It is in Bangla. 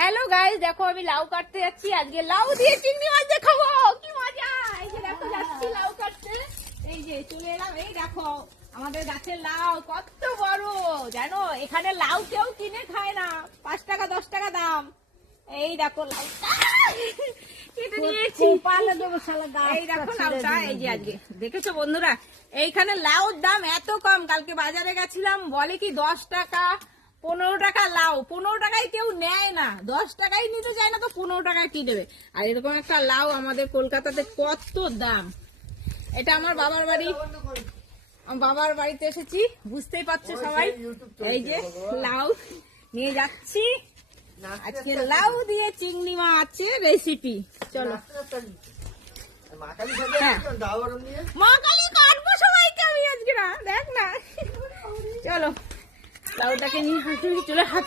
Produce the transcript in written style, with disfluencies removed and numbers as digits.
হ্যালো গাইস, দেখো আমি লাউ কাটতে যাচ্ছি। আজকে লাউ দিয়ে চিংড়ি মাছ দিয়ে খাবো, কি মজা। এই যে দেখো যাচ্ছি লাউ কাটতে, এই যে চলে এলাম। এই দেখো আমাদের গাছের লাউ কত বড় জানো। এখানে লাউ কেউ কিনে খায় না, 5 টাকা 10 টাকা দাম। এই দেখো লাউ, এই দেখো লাউটা। এই যে আজকে দেখেছো বন্ধুরা, এইখানে লাউর দাম এত কম। কালকে বাজারে গেছিলাম, বলে কি 10 টাকা 15 টাকা লাউ। 15 টাকায় কেউ নেয় না, 10 টাকায় নিতে চায় না, তো 15 টাকায় কি দেবে। আর এরকম একটা লাউ আমাদের কলকাতাতে কত দাম। এটা আমার বাবার বাড়ি, বাবার বাড়িতে এসেছি, বুঝতেই পারছো সবাই। এই যে লাউ নিয়ে যাচ্ছি, আজকে লাউ দিয়ে চিংড়ি মাছের রেসিপি। চলো মা কালী কাটবো সবাইকে আমি আজকে, না দেখ না। চলো লাউটাকে নিয়ে হাঁটু চলে হাঁটি।